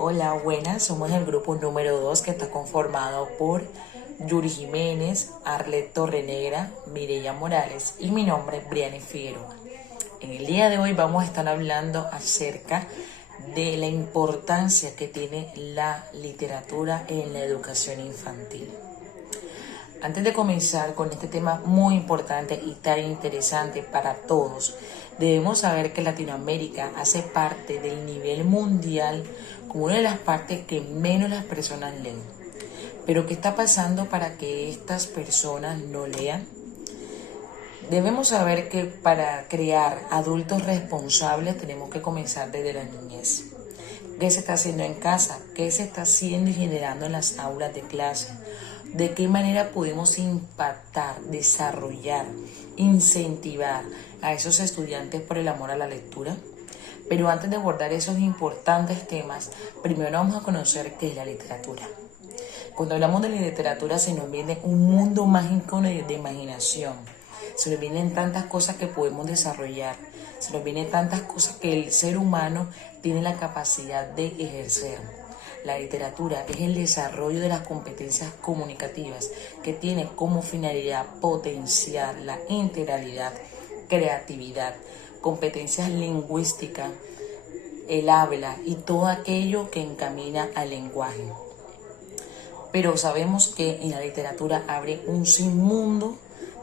Hola, buenas. Somos el grupo número 2 que está conformado por Yuri Jiménez, Arlet Torrenegra, Mireya Morales y mi nombre es Briane Figueroa. En el día de hoy vamos a estar hablando acerca de la importancia que tiene la literatura en la educación infantil. Antes de comenzar con este tema muy importante y tan interesante para todos, debemos saber que Latinoamérica hace parte del nivel mundial como una de las partes que menos las personas leen. Pero ¿qué está pasando para que estas personas no lean? Debemos saber que para crear adultos responsables tenemos que comenzar desde la niñez. ¿Qué se está haciendo en casa? ¿Qué se está haciendo y generando en las aulas de clase? ¿De qué manera podemos impactar, desarrollar, incentivar a esos estudiantes por el amor a la lectura? Pero antes de abordar esos importantes temas, primero vamos a conocer qué es la literatura. Cuando hablamos de la literatura se nos viene un mundo mágico de imaginación. Se nos vienen tantas cosas que podemos desarrollar. Se nos vienen tantas cosas que el ser humano tiene la capacidad de ejercer. La literatura es el desarrollo de las competencias comunicativas que tiene como finalidad potenciar la integralidad, creatividad, competencias lingüísticas, el habla y todo aquello que encamina al lenguaje. Pero sabemos que en la literatura abre un sinmundo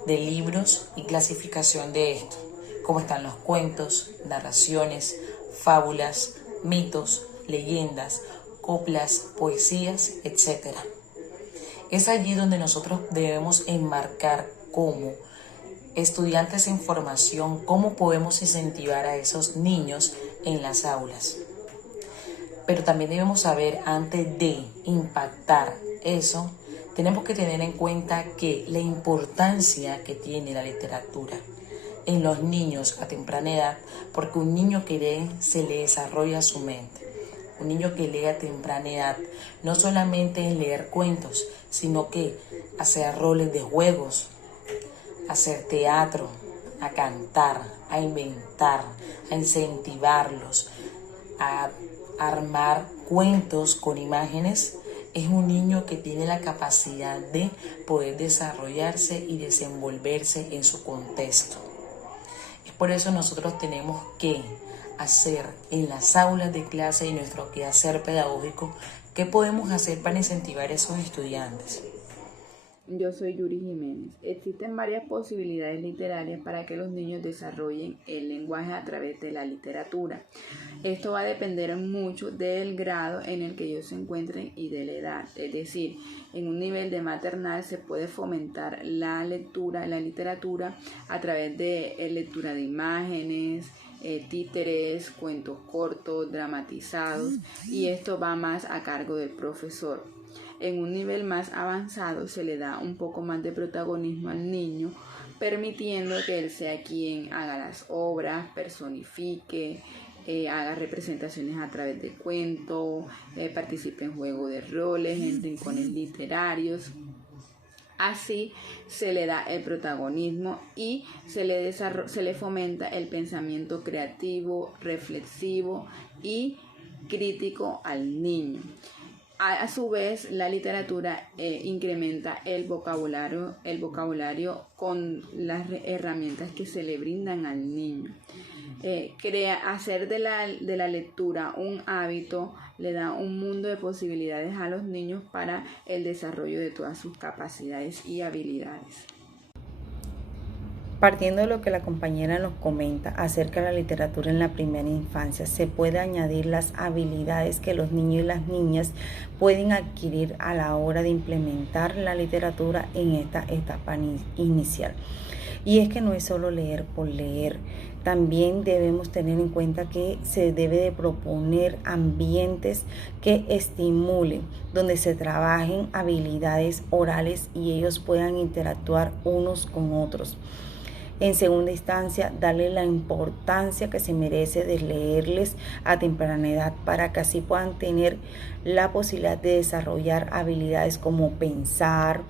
de libros y clasificación de esto, como están los cuentos, narraciones, fábulas, mitos, leyendas, coplas, poesías, etc. Es allí donde nosotros debemos enmarcar como estudiantes en formación cómo podemos incentivar a esos niños en las aulas. Pero también debemos saber, antes de impactar eso, tenemos que tener en cuenta que la importancia que tiene la literatura en los niños a temprana edad, porque un niño que lee se le desarrolla su mente. Un niño que lee a temprana edad no solamente es leer cuentos, sino que hacer roles de juegos, hacer teatro, a cantar, a inventar, a incentivarlos, a armar cuentos con imágenes. Es un niño que tiene la capacidad de poder desarrollarse y desenvolverse en su contexto. Es por eso nosotros tenemos que hacer en las aulas de clase y nuestro quehacer pedagógico, ¿qué podemos hacer para incentivar a esos estudiantes? Yo soy Yuri Jiménez. Existen varias posibilidades literarias para que los niños desarrollen el lenguaje a través de la literatura. Esto va a depender mucho del grado en el que ellos se encuentren y de la edad. Es decir, en un nivel de maternal se puede fomentar la lectura, la literatura a través de lectura de imágenes, títeres, cuentos cortos, dramatizados, y esto va más a cargo del profesor. En un nivel más avanzado se le da un poco más de protagonismo al niño, permitiendo que él sea quien haga las obras, personifique, haga representaciones a través de cuentos, participe en juegos de roles, en rincones literarios. Así se le da el protagonismo y se le fomenta el pensamiento creativo, reflexivo y crítico al niño. A su vez, la literatura incrementa el vocabulario con las herramientas que se le brindan al niño. Hacer de la lectura un hábito le da un mundo de posibilidades a los niños para el desarrollo de todas sus capacidades y habilidades. Partiendo de lo que la compañera nos comenta acerca de la literatura en la primera infancia, se puede añadir las habilidades que los niños y las niñas pueden adquirir a la hora de implementar la literatura en esta etapa inicial. Y es que no es solo leer por leer, también debemos tener en cuenta que se debe de proponer ambientes que estimulen, donde se trabajen habilidades orales y ellos puedan interactuar unos con otros. En segunda instancia, darle la importancia que se merece de leerles a temprana edad para que así puedan tener la posibilidad de desarrollar habilidades como pensar,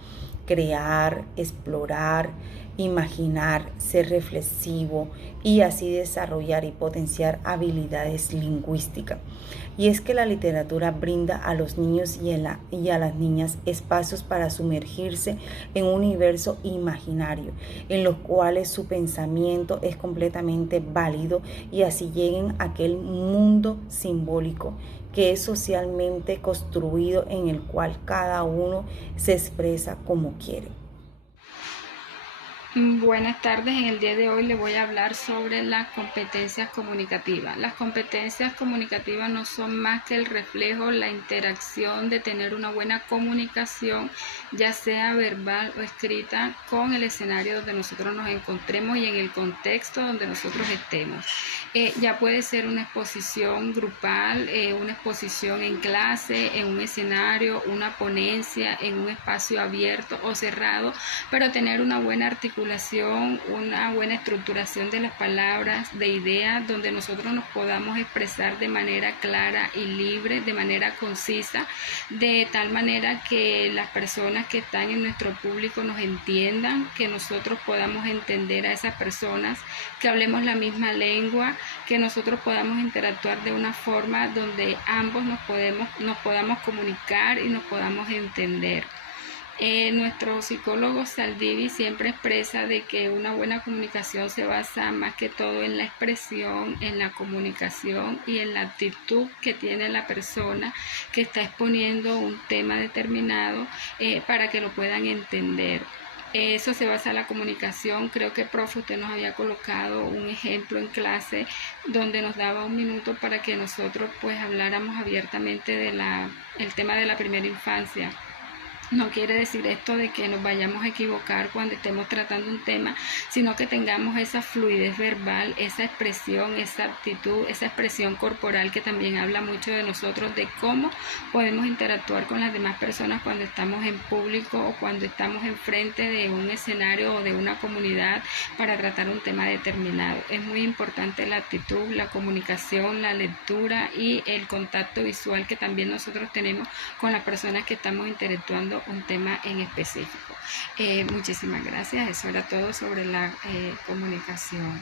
crear, explorar, imaginar, ser reflexivo y así desarrollar y potenciar habilidades lingüísticas. Y es que la literatura brinda a los niños y a las niñas espacios para sumergirse en un universo imaginario, en los cuales su pensamiento es completamente válido y así lleguen a aquel mundo simbólico que es socialmente construido, en el cual cada uno se expresa como quiere. Buenas tardes, en el día de hoy les voy a hablar sobre las competencias comunicativas. Las competencias comunicativas no son más que el reflejo, la interacción de tener una buena comunicación, ya sea verbal o escrita, con el escenario donde nosotros nos encontremos y en el contexto donde nosotros estemos. Ya puede ser una exposición grupal, una exposición en clase, en un escenario, una ponencia, en un espacio abierto o cerrado, pero tener una buena articulación, una buena estructuración de las palabras, de ideas, donde nosotros nos podamos expresar de manera clara y libre, de manera concisa, de tal manera que las personas que están en nuestro público nos entiendan, que nosotros podamos entender a esas personas, que hablemos la misma lengua, que nosotros podamos interactuar de una forma donde ambos nos podamos comunicar y nos podamos entender. Nuestro psicólogo Saldivi siempre expresa de que una buena comunicación se basa más que todo en la expresión, en la comunicación y en la actitud que tiene la persona que está exponiendo un tema determinado para que lo puedan entender. Eso se basa en la comunicación. Creo que, profe, usted nos había colocado un ejemplo en clase donde nos daba un minuto para que nosotros pues habláramos abiertamente de el tema de la primera infancia. No quiere decir esto de que nos vayamos a equivocar cuando estemos tratando un tema, sino que tengamos esa fluidez verbal, esa expresión, esa actitud, esa expresión corporal que también habla mucho de nosotros, de cómo podemos interactuar con las demás personas cuando estamos en público o cuando estamos enfrente de un escenario o de una comunidad para tratar un tema determinado. Es muy importante la actitud, la comunicación, la lectura y el contacto visual que también nosotros tenemos con las personas que estamos interactuando un tema en específico. Muchísimas gracias. Eso era todo sobre la comunicación.